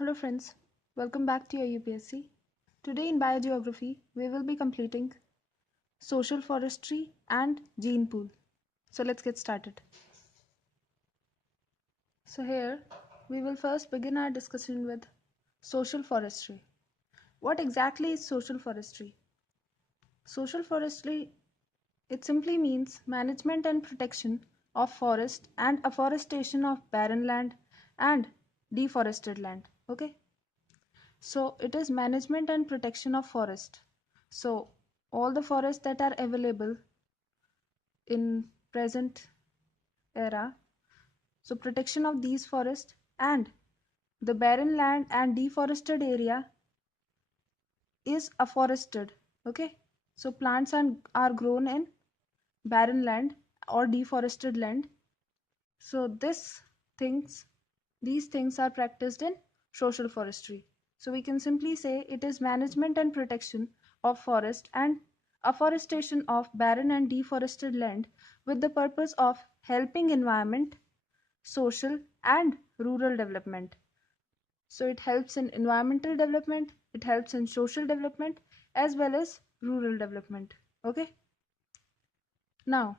Hello friends, welcome back to your UPSC. Today in biogeography, we will be completing social forestry and gene pool. So let's get started. So here, we will first begin our discussion with social forestry. What exactly is social forestry? Social forestry, it simply means management and protection of forest and afforestation of barren land and deforested land. Okay? So it is management and protection of forest. So all the forests that are available in present era, so protection of these forests and the barren land and deforested area is afforested. Okay, so plants are grown in barren land or deforested land. So these things are practiced in social forestry. So we can simply say it is management and protection of forest and afforestation of barren and deforested land with the purpose of helping environment, social and rural development. So it helps in environmental development, it helps in social development as well as rural development. Okay. Now,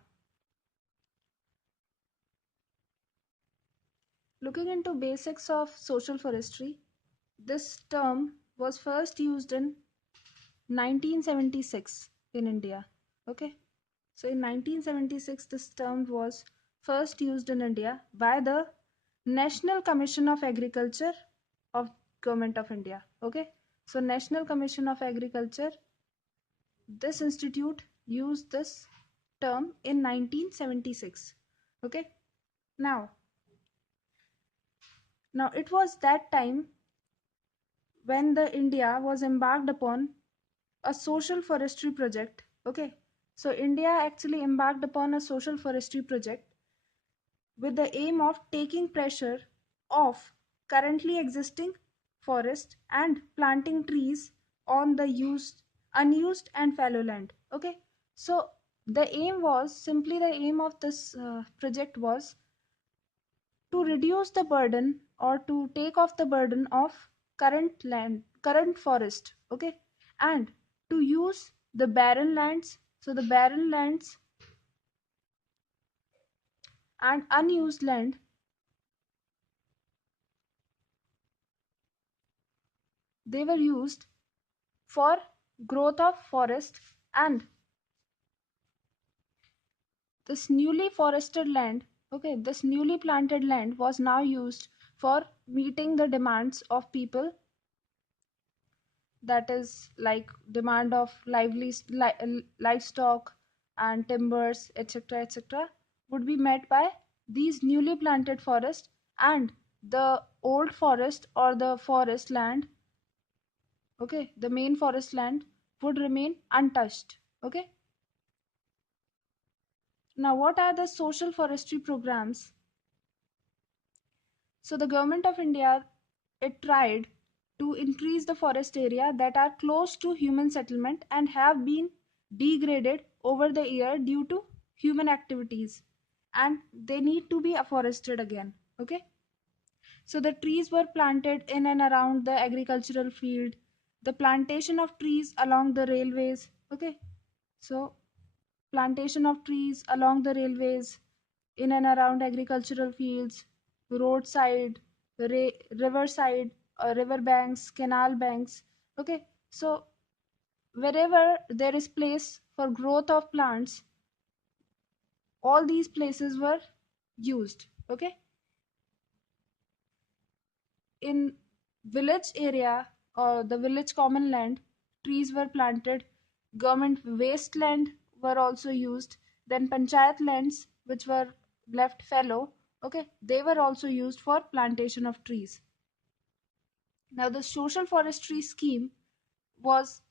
looking into basics of social forestry, this term was first used in 1976 in India. Okay, so in 1976, this term was first used in India by the National Commission of Agriculture of Government of India. Okay, so National Commission of Agriculture, this institute used this term in 1976. Okay, now it was that time when the India was embarked upon a social forestry project. Okay, so India actually embarked upon a social forestry project with the aim of taking pressure off currently existing forest and planting trees on the unused and fallow land. Okay, so the aim of this project was to reduce the burden or to take off the burden of current forest. Okay, and to use the barren lands, so the barren lands and unused land, they were used for growth of forest, and this newly forested land, okay, this newly planted land was now used for meeting the demands of people, that is like demand of livestock and timbers, etc., etc., would be met by these newly planted forest, and the old forest or the forest land, okay, the main forest land would remain untouched. Okay, now what are the social forestry programs? So the government of India, it tried to increase the forest area that are close to human settlement and have been degraded over the year due to human activities, and they need to be afforested again. Okay, so the trees were planted in and around the agricultural field, the plantation of trees along the railways. Okay, so plantation of trees along the railways, in and around agricultural fields, roadside, riverside, river banks, canal banks. Okay, so wherever there is place for growth of plants, all these places were used. Okay, in village area or the village common land, trees were planted. Government wasteland were also used. Then panchayat lands, which were left fallow, okay, they were also used for plantation of trees. Now the social forestry scheme was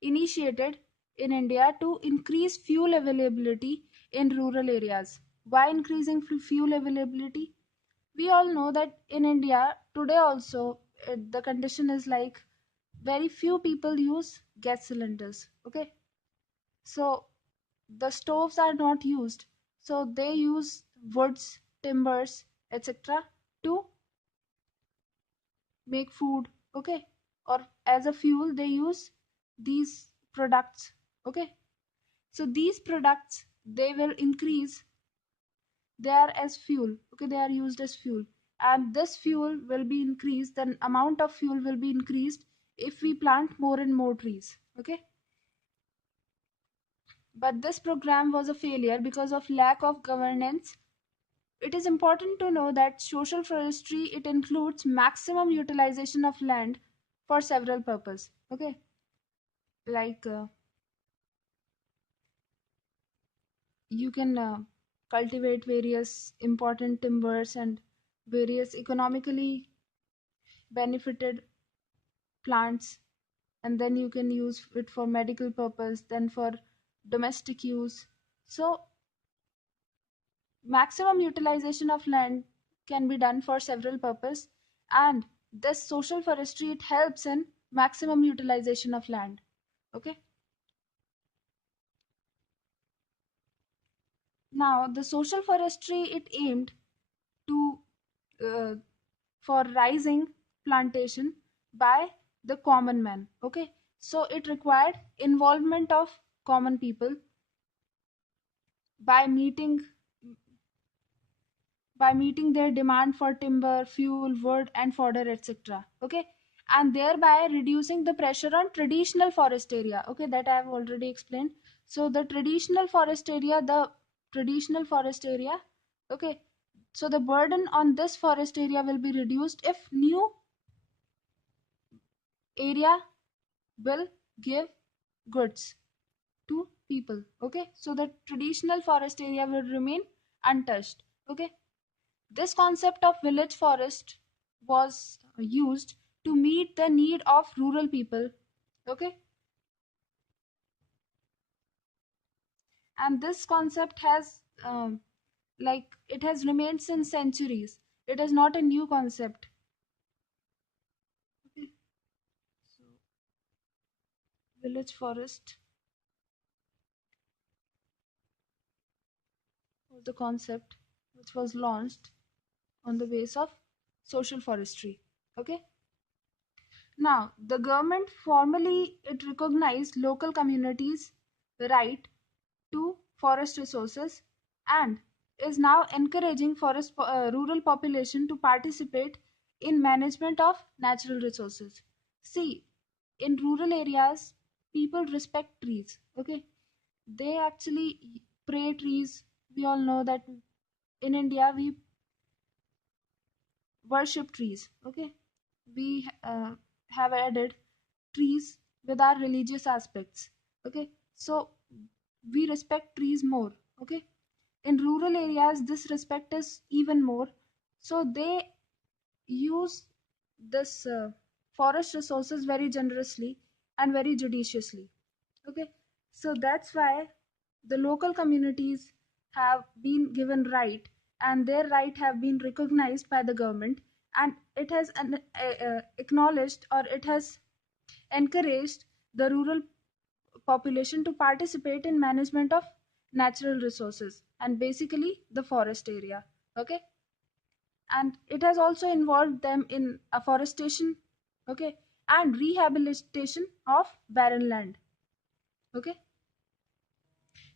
initiated in India to increase fuel availability in rural areas. Why increasing fuel availability? We all know that in India today also, the condition is like very few people use gas cylinders. Okay, so the stoves are not used, so they use woods, timbers, etc., to make food, okay, or as a fuel they use these products, okay. So these products, they will increase, they are as fuel, okay, they are used as fuel, and this fuel will be increased, the amount of fuel will be increased if we plant more and more trees, okay. But this program was a failure because of lack of governance. It is important to know that social forestry, it includes maximum utilization of land for several purposes, okay, like you can cultivate various important timbers and various economically benefited plants, and then you can use it for medical purpose, then for domestic use. So maximum utilization of land can be done for several purposes, and this social forestry, it helps in maximum utilization of land, okay. Now the social forestry, it aimed to uh, for rising plantation by the common man, okay. So it required involvement of common people by meeting their demand for timber, fuel, wood, and fodder, etc. Okay, and thereby reducing the pressure on traditional forest area. Okay, that I have already explained. So the traditional forest area. Okay, so the burden on this forest area will be reduced if new area will give goods to people. Okay, so the traditional forest area will remain untouched. Okay, this concept of village forest was used to meet the need of rural people. Okay, and this concept has like it has remained since centuries. It is not a new concept. Okay, so village forest was the concept which was launched on the base of social forestry. Okay, now the government formally it recognized local communities' right to forest resources and is now encouraging rural population to participate in management of natural resources. See, in rural areas, people respect trees. Okay, they actually pray trees. We all know that in India we worship trees. Okay, we have added trees with our religious aspects. Okay, so we respect trees more. Okay, in rural areas this respect is even more, so they use this forest resources very generously and very judiciously. Okay, so that's why the local communities have been given right, and their right have been recognized by the government, and it has acknowledged, or it has encouraged the rural population to participate in management of natural resources and basically the forest area. Okay, and it has also involved them in afforestation, okay, and rehabilitation of barren land. Okay,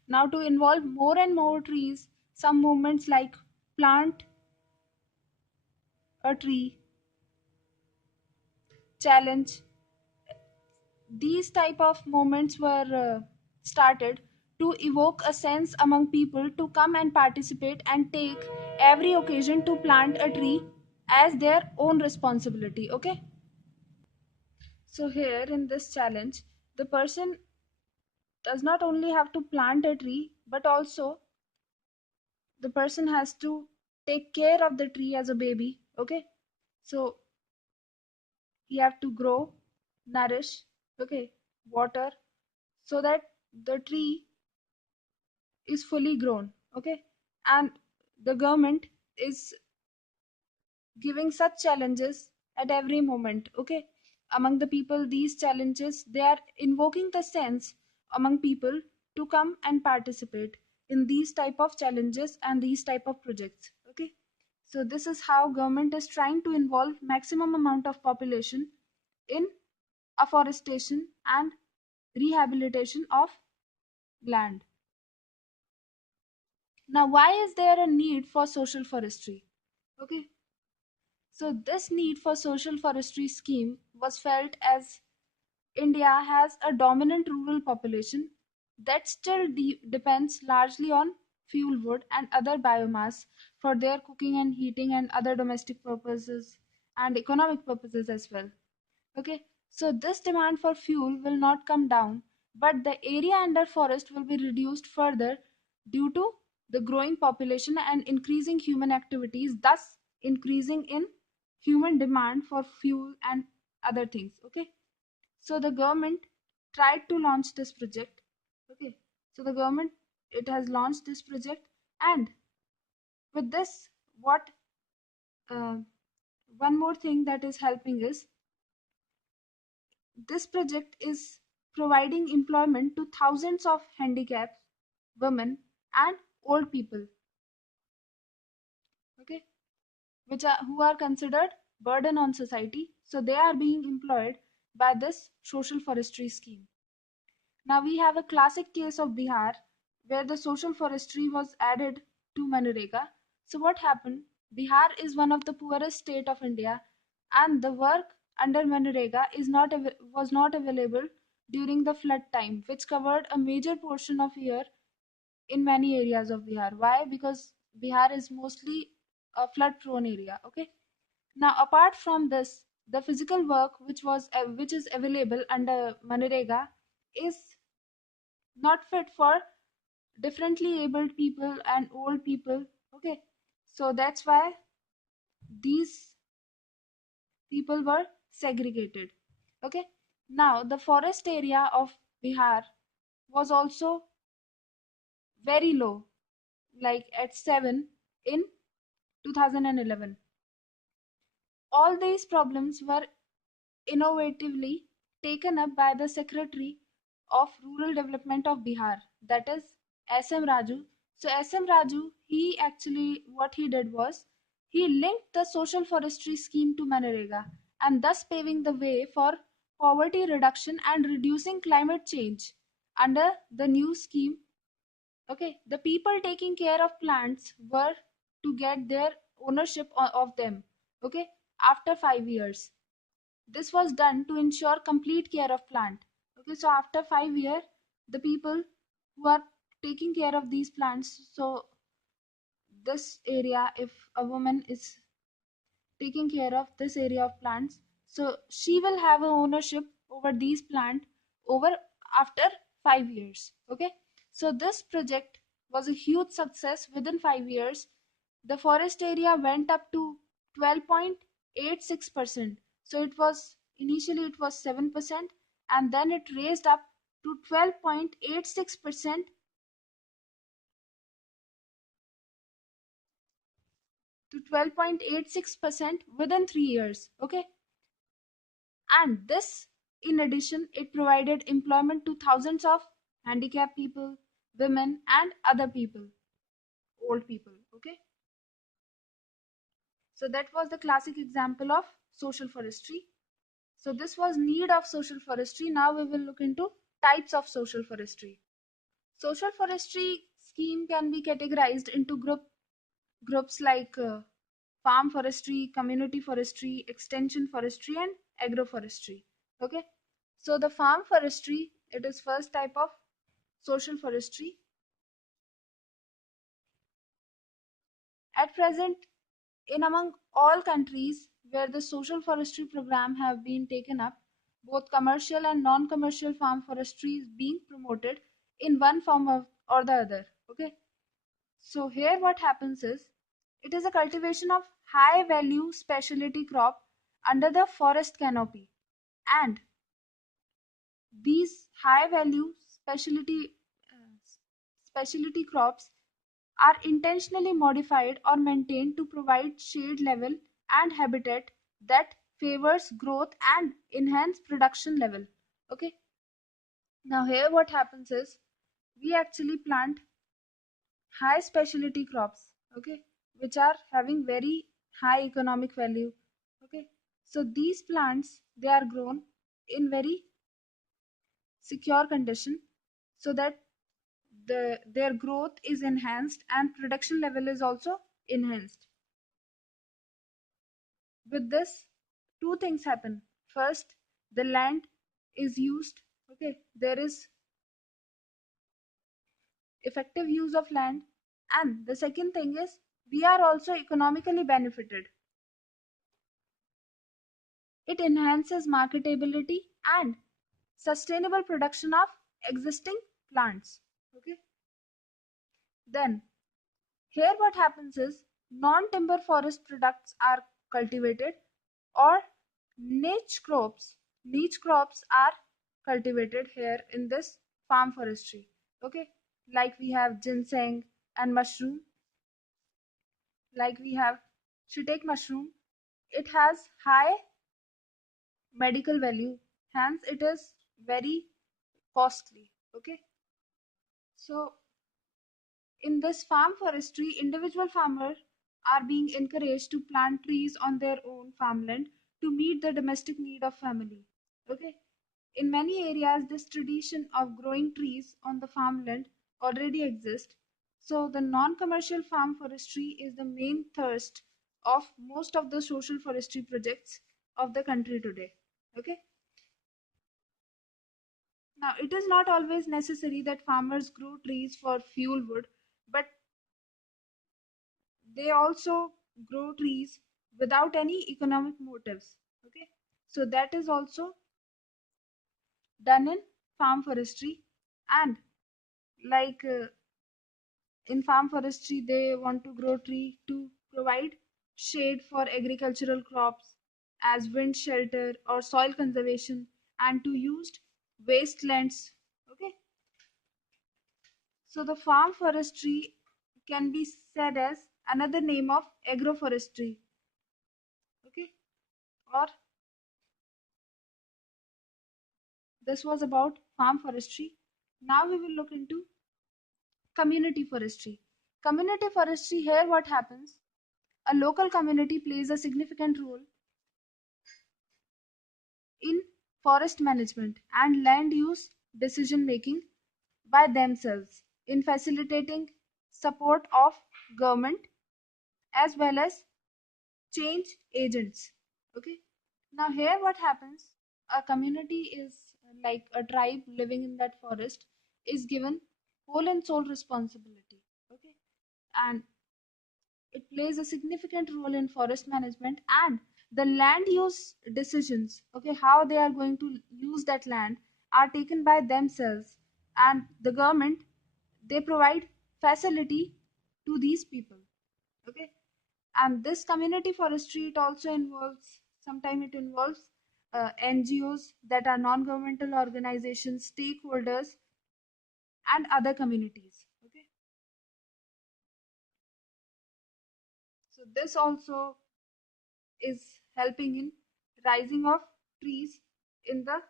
now to involve more and more trees, some movements like plant a tree challenge, these type of movements were started to evoke a sense among people to come and participate and take every occasion to plant a tree as their own responsibility. Okay, so here in this challenge, the person does not only have to plant a tree, but also the person has to take care of the tree as a baby. Okay, so you have to grow, nourish, okay, water, so that the tree is fully grown. Okay, and the government is giving such challenges at every moment. Okay, among the people, these challenges, they are invoking the sense among people to come and participate in these type of challenges and these type of projects. Okay, So this is how government is trying to involve maximum amount of population in afforestation and rehabilitation of land. Now, why is there a need for social forestry? Okay, so this need for social forestry scheme was felt as India has a dominant rural population that still depends largely on fuel wood and other biomass for their cooking and heating and other domestic purposes and economic purposes as well. Okay, so this demand for fuel will not come down, but the area under forest will be reduced further due to the growing population and increasing human activities, thus increasing in human demand for fuel and other things. Okay, so the government tried to launch this project. Okay, so the government, it has launched this project, and with this, what uh, one more thing that is helping is this project is providing employment to thousands of handicapped women and old people, okay, which are who are considered burden on society. So they are being employed by this social forestry scheme. Now we have a classic case of Bihar where the social forestry was added to Manrega. So what happened? Bihar is one of the poorest state of India, and the work under Manrega was not available during the flood time, which covered a major portion of year in many areas of Bihar. Why? Because Bihar is mostly a flood prone area. Okay. Now apart from this, the physical work which is available under Manrega is not fit for differently abled people and old people. Okay, so that's why these people were segregated. Okay, now the forest area of Bihar was also very low, like at 7 in 2011. All these problems were innovatively taken up by the Secretary of Rural Development of Bihar, that is SM Raju. So SM Raju, he actually, what he did was he linked the social forestry scheme to Manrega, and thus paving the way for poverty reduction and reducing climate change under the new scheme. Okay, the people taking care of plants were to get their ownership of them. Okay, after 5 years, this was done to ensure complete care of plant. Okay, so after 5 years, the people who are taking care of these plants, so this area, if a woman is taking care of this area of plants, so she will have a ownership over these plant over after 5 years. Okay, so this project was a huge success. Within 5 years, the forest area went up to 12.86%. So it was initially it was 7%, and then it raised up to 12.86% to 12.86% within 3 years. Okay, and this, in addition, it provided employment to thousands of handicapped people, women, and other people, old people. Okay, so that was the classic example of social forestry. So this was need of social forestry. Now we will look into types of social forestry. Social forestry scheme can be categorized into groups like farm forestry, community forestry, extension forestry, and agroforestry. Okay, so the farm forestry, it is first type of social forestry. At present, in among all countries where the social forestry program have been taken up, both commercial and non-commercial farm forestry is being promoted in one form or the other. Okay, so here what happens is it is a cultivation of high value specialty crop under the forest canopy, and these high value specialty crops are intentionally modified or maintained to provide shade level and habitat that favors growth and enhance production level. Okay, now here what happens is we actually plant high specialty crops. Okay, which are having very high economic value. Okay, so these plants, they are grown in very secure condition, so that their growth is enhanced and production level is also enhanced. With this, two things happen. First, the land is used. Okay, there is effective use of land, and the second thing is we are also economically benefited. It enhances marketability and sustainable production of existing plants. Okay, then here what happens is non-timber forest products are cultivated, or niche crops. Niche crops are cultivated here in this farm forestry. Okay, like we have ginseng and mushroom, like we have shiitake mushroom. It has high medical value, hence it is very costly. Okay, so in this farm forestry, individual farmers are being encouraged to plant trees on their own farmland to meet the domestic need of family. Okay. In many areas, this tradition of growing trees on the farmland already exists. So the non-commercial farm forestry is the main thirst of most of the social forestry projects of the country today. Okay. Now, it is not always necessary that farmers grow trees for fuel wood, but they also grow trees without any economic motives. Okay, so that is also done in farm forestry. And like in farm forestry, they want to grow tree to provide shade for agricultural crops, as wind shelter or soil conservation, and to use wastelands. Okay, so the farm forestry can be said as another name of agroforestry. Okay, or this was about farm forestry. Now we will look into community forestry. Community forestry, here what happens? A local community plays a significant role in forest management and land use decision making by themselves, in facilitating support of government as well as change agents. Okay. Now here what happens? A community is like a tribe living in that forest is given whole and sole responsibility. Okay. And it plays a significant role in forest management and the land use decisions. Okay, how they are going to use that land are taken by themselves, and the government, they provide facility to these people. Okay, and this community forestry, it also involves, sometimes it involves NGOs, that are non-governmental organizations, stakeholders, and other communities. Okay, so this also is helping in rising of trees in the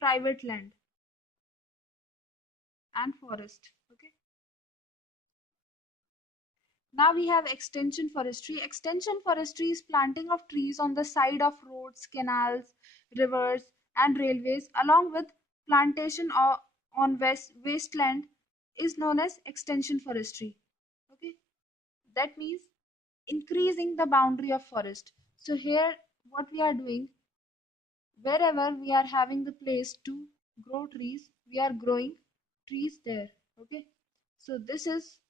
private land and forest. Okay, now we have extension forestry. Extension forestry is planting of trees on the side of roads, canals, rivers, and railways, along with plantation on wasteland, is known as extension forestry. Okay, that means increasing the boundary of forest. So here what we are doing, wherever we are having the place to grow trees, we are growing trees there. Okay, so this is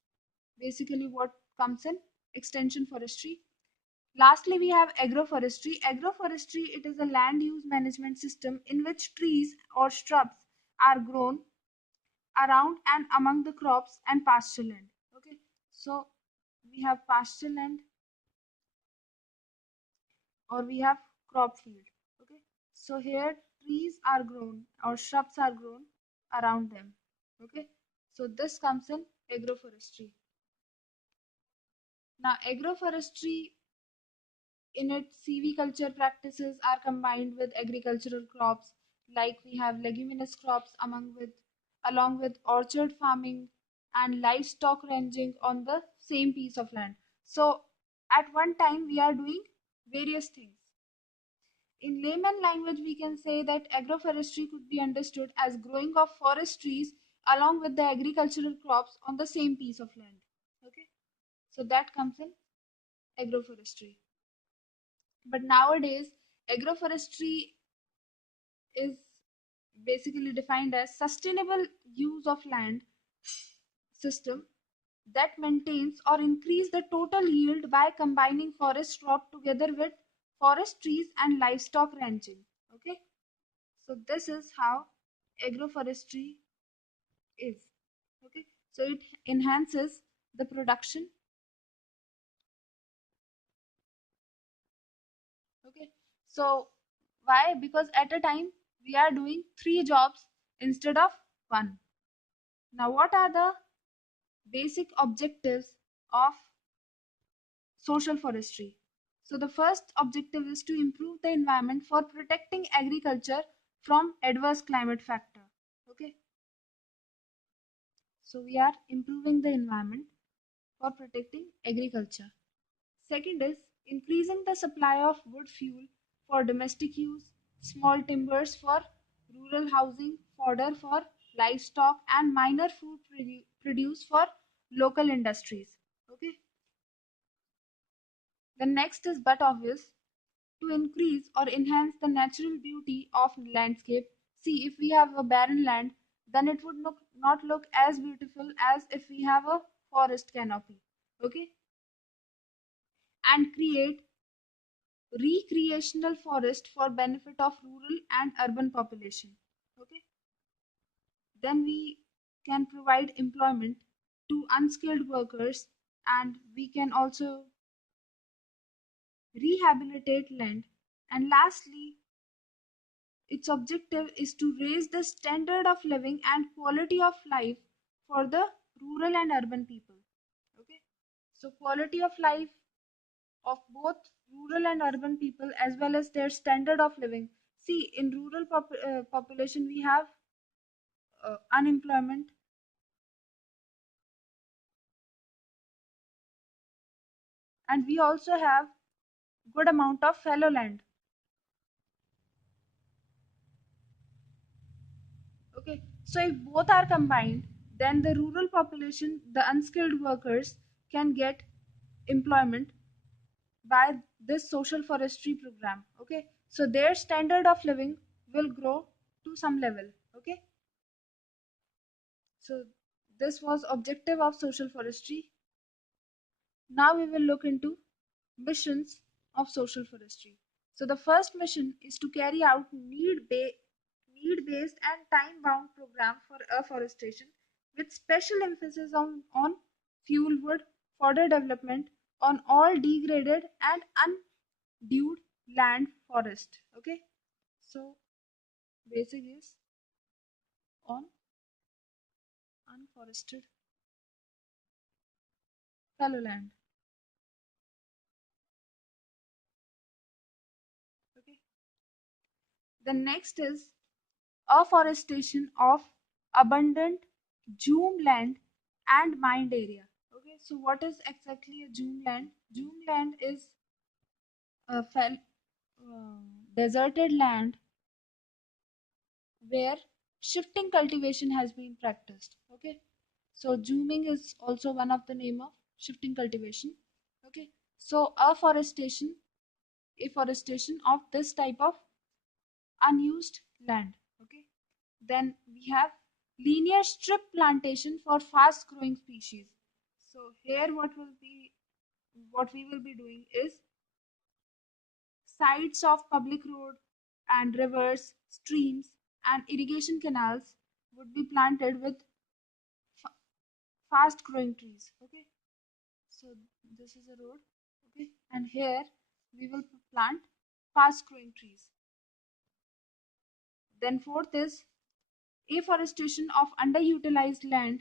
basically what comes in extension forestry. Lastly, we have agroforestry. Agroforestry, it is a land use management system in which trees or shrubs are grown around and among the crops and pasture land. Okay, so we have pasture land or we have crop field. Okay, so here trees are grown or shrubs are grown around them. Okay, so this comes in agroforestry. Now agroforestry, in its culture practices are combined with agricultural crops, like we have leguminous crops along with orchard farming and livestock ranching on the same piece of land. So at one time we are doing various things. In layman language, we can say that agroforestry could be understood as growing of forest trees along with the agricultural crops on the same piece of land. Okay, so that comes in agroforestry. But nowadays, agroforestry is basically defined as sustainable use of land system that maintains or increase the total yield by combining forest crop together with forest trees and livestock ranching. Okay, so this is how agroforestry is. Okay, so it enhances the production. Okay, so why? Because at a time we are doing three jobs instead of one. Now, what are the basic objectives of social forestry? So the first objective is to improve the environment for protecting agriculture from adverse climate factor. Okay, so we are improving the environment for protecting agriculture. Second is increasing the supply of wood fuel for domestic use, small timbers for rural housing, fodder for livestock, and minor food produce for local industries. Okay. The next is but obvious to increase or enhance the natural beauty of landscape. See, if we have a barren land, then it would not look as beautiful as if we have a forest canopy. Okay, and create recreational forest for benefit of rural and urban population. Okay, then we can provide employment to unskilled workers, and we can also rehabilitate land. And lastly, its objective is to raise the standard of living and quality of life for the rural and urban people. Okay, so quality of life of both rural and urban people as well as their standard of living. See, in rural population, we have unemployment, and we also have good amount of fallow land. Okay, so if both are combined, then the rural population, the unskilled workers, can get employment by this social forestry program. Okay, so their standard of living will grow to some level. Okay, so this was objective of social forestry. Now we will look into missions of social forestry. So the first mission is to carry out need-based and time-bound program for afforestation with special emphasis on fuel wood, fodder development on all degraded and undewed land forest. Okay, so basic is on unforested fallow land. Okay, the next is afforestation of abundant Zoom land and mined area. Okay, so what is exactly a Zoom land? Zoom land is a deserted land where shifting cultivation has been practiced. Okay, so zooming is also one of the name of shifting cultivation. Okay, so afforestation of this type of unused land. Okay, then we have linear strip plantation for fast growing species. So here what we will be doing is sides of public road and rivers, streams and irrigation canals would be planted with fast growing trees. Okay, so this is a road. Okay, and here we will plant fast growing trees. Then fourth is afforestation of underutilized land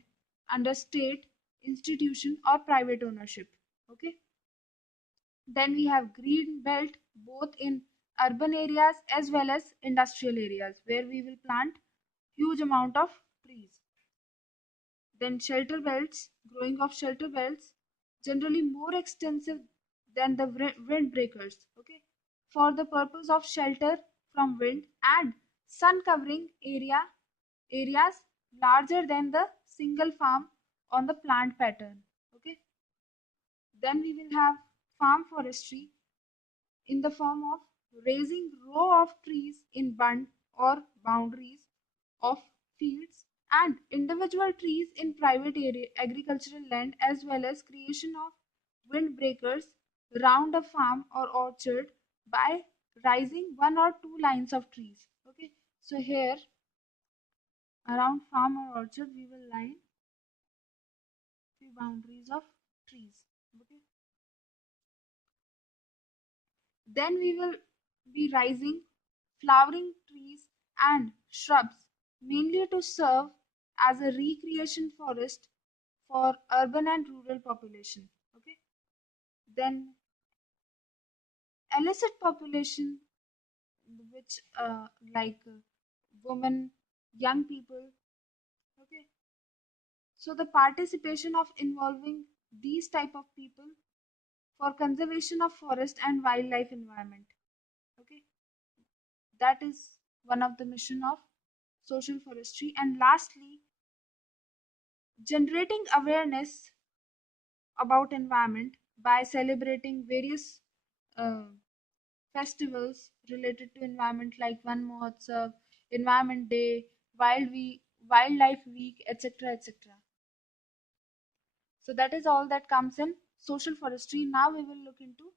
under state, institution or private ownership. Okay, then we have green belt both in urban areas as well as industrial areas where we will plant huge amount of trees. Then shelter belts, growing of shelter belts generally more extensive than the windbreakers, okay, for the purpose of shelter from wind and sun covering areas larger than the single farm on the plant pattern. Okay, then we will have farm forestry in the form of raising row of trees in bund or boundaries of fields and individual trees in private area, agricultural land, as well as creation of windbreakers round a farm or orchard by rising one or two lines of trees. Okay, so here around farm or orchard we will line few boundaries of trees. Okay, then we will be rising flowering trees and shrubs, mainly to serve as a recreation forest for urban and rural population. Okay, then illicit population, which like women, young people. Okay, so the participation of involving these type of people for conservation of forest and wildlife environment. Okay, that is one of the mission of social forestry. And lastly, generating awareness about environment by celebrating various uh, festivals related to environment like Van Mahotsav, Environment Day, Wildlife Week, etc. etc. So that is all that comes in social forestry. Now we will look into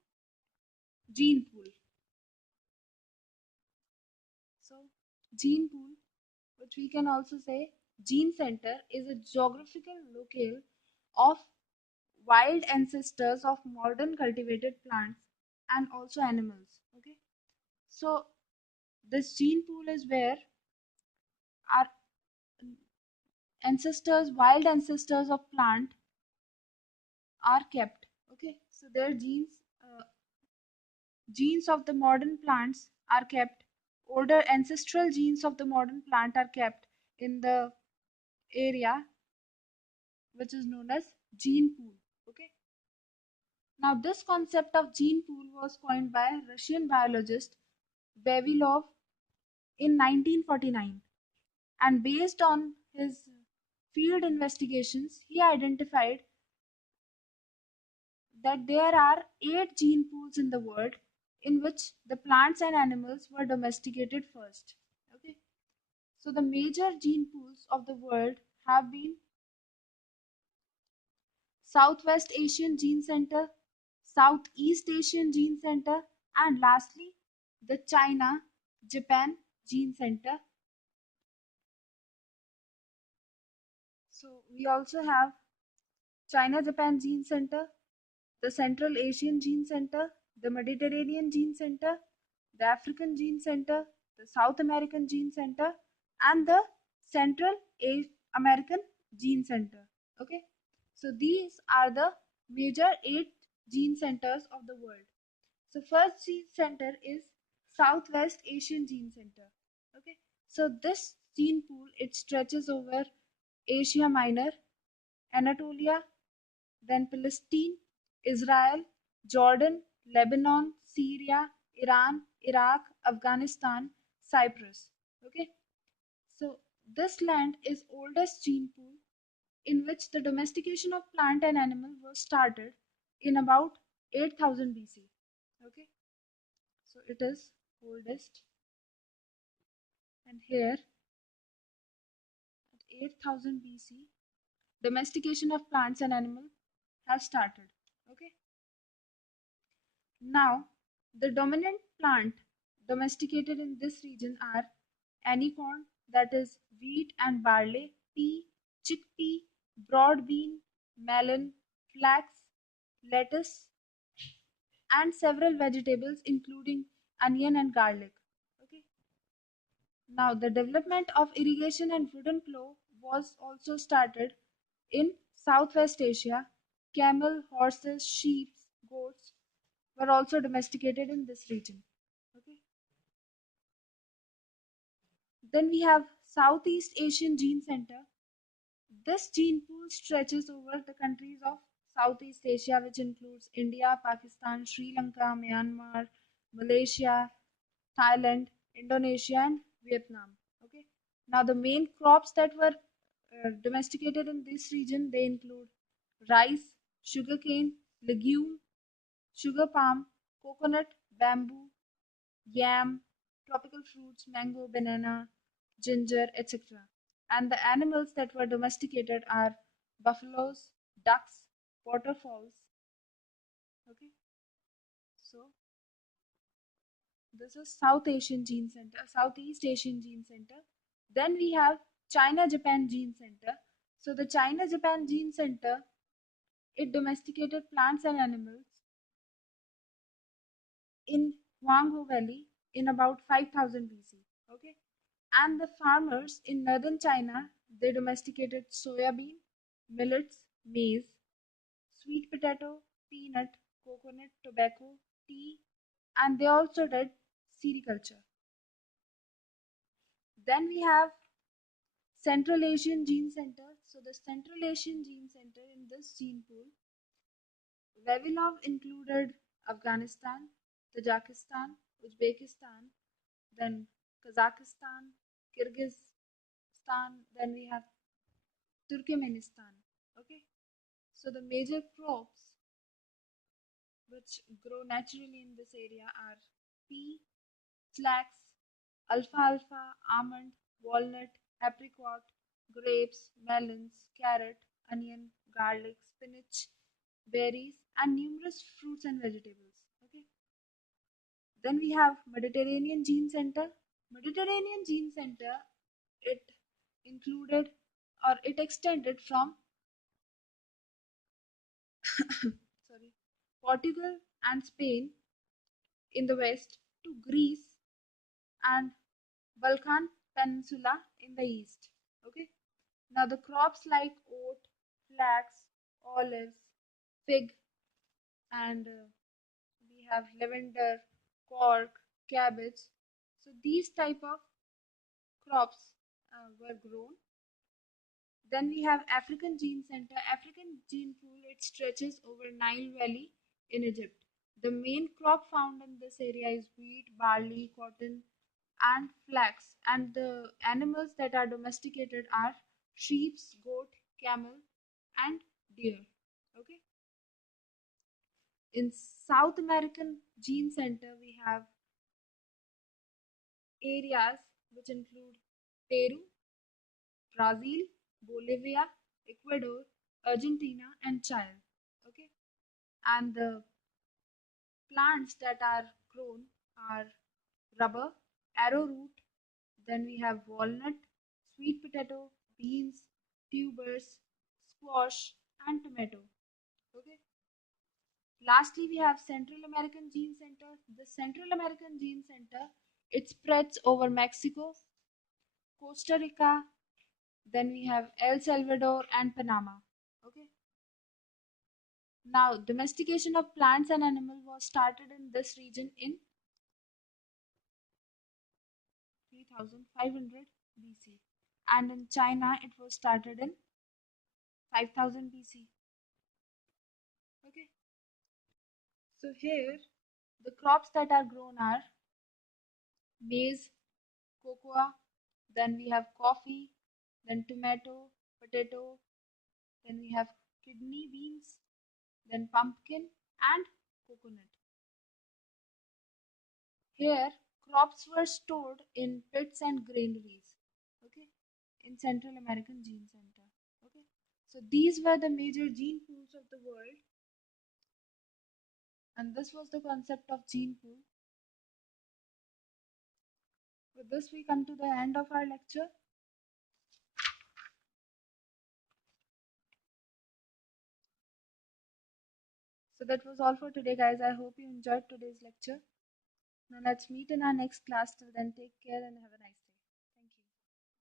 gene pool. So gene pool, which we can also say gene center, is a geographical locale of wild ancestors of modern cultivated plants and also animals. Okay, so this gene pool is where our ancestors, wild ancestors of plant are kept. Okay, so their genes of the modern plants are kept. Older ancestral genes of the modern plant are kept in the area which is known as gene pool. Okay, now this concept of gene pool was coined by Russian biologist Vavilov in 1949, and based on his field investigations he identified that there are 8 gene pools in the world in which the plants and animals were domesticated first. Okay, so the major gene pools of the world have been Southwest Asian Gene Center, Southeast Asian Gene Center, and lastly the China Japan Gene Center. So we also have China Japan Gene Center, the Central Asian Gene Center, the Mediterranean Gene Center, the African Gene Center, the South American Gene Center, and the Central American Gene Center. Okay, so these are the major 8 gene centers of the world. So first gene center is Southwest Asian Gene Center. Okay, so this gene pool, it stretches over Asia Minor, Anatolia, then Palestine, Israel, Jordan, Lebanon, Syria, Iran, Iraq, Afghanistan, Cyprus. Okay, so this land is oldest gene pool in which the domestication of plant and animal was started in about 8000 BC. Okay, so it is oldest, and here at 8000 BC, domestication of plants and animal have started. Okay, now the dominant plant domesticated in this region are anicorn, that is wheat and barley, pea, chickpea, broad bean, melon, flax, lettuce, and several vegetables including onion and garlic. Okay. Now the development of irrigation and wooden plow was also started in Southwest Asia. Camel, horses, sheep, goats were also domesticated in this region. Okay. Then we have Southeast Asian Gene Center. This gene pool stretches over the countries of Southeast Asia, which includes India, Pakistan, Sri Lanka, Myanmar, Malaysia, Thailand, Indonesia, and Vietnam. Okay. Now the main crops that were domesticated in this region, they include rice, sugarcane, legume, sugar palm, coconut, bamboo, yam, tropical fruits, mango, banana, ginger, etc. And the animals that were domesticated are buffaloes, ducks, waterfowls. Okay, so this is South Asian Gene Center, Southeast Asian Gene Center. Then we have China Japan Gene Center. So the China Japan Gene Center, it domesticated plants and animals in Huanghe Valley in about 5000 BC. Okay, and the farmers in northern China, they domesticated soybean, millets, maize, sweet potato, peanut, coconut, tobacco, tea, and they also did sericulture. Then we have Central Asian Gene Center. So the Central Asian Gene Center, in this gene pool, Vavilov included Afghanistan, Tajikistan, Uzbekistan, then Kazakhstan, Kyrgyzstan, then we have Turkmenistan. Okay, so the major crops which grow naturally in this area are pea, flax, alfalfa, almond, walnut, apricot, grapes, melons, carrot, onion, garlic, spinach, berries, and numerous fruits and vegetables. Okay. Then we have Mediterranean Gene Center. Mediterranean Gene Center, it included or it extended from sorry, Portugal and Spain in the west to Greece and Balkan Peninsula in the east. Okay. Now the crops like oat, flax, olives, fig, and we have lavender, cork, cabbage. So these type of crops were grown. Then we have African Gene Center. African gene pool, it stretches over Nile Valley in Egypt. The main crop found in this area is wheat, barley, cotton, and flax. And the animals that are domesticated are sheep, goat, camel, and deer. Okay. In South American Gene Center, we have areas which include Peru, Brazil, Bolivia, Ecuador, Argentina, and Chile. Okay, and the plants that are grown are rubber, arrowroot, then we have walnut, sweet potato, beans, tubers, squash, and tomato. Okay. Lastly, we have Central American Gene Center. The Central American Gene Center, it spreads over Mexico, Costa Rica, then we have El Salvador and Panama. Okay. Now, domestication of plants and animals was started in this region in 3500 BC, and in China it was started in 5000 BC. Okay. So here the crops that are grown are maize, cocoa, then we have coffee, then tomato, potato, then we have kidney beans, then pumpkin and coconut. Here, crops were stored in pits and granaries, okay, in Central American Gene Center. Okay, so these were the major gene pools of the world, and this was the concept of gene pool. With this, we come to the end of our lecture. So that was all for today, guys. I hope you enjoyed today's lecture. Now let's meet in our next class. Till then, take care and have a nice day.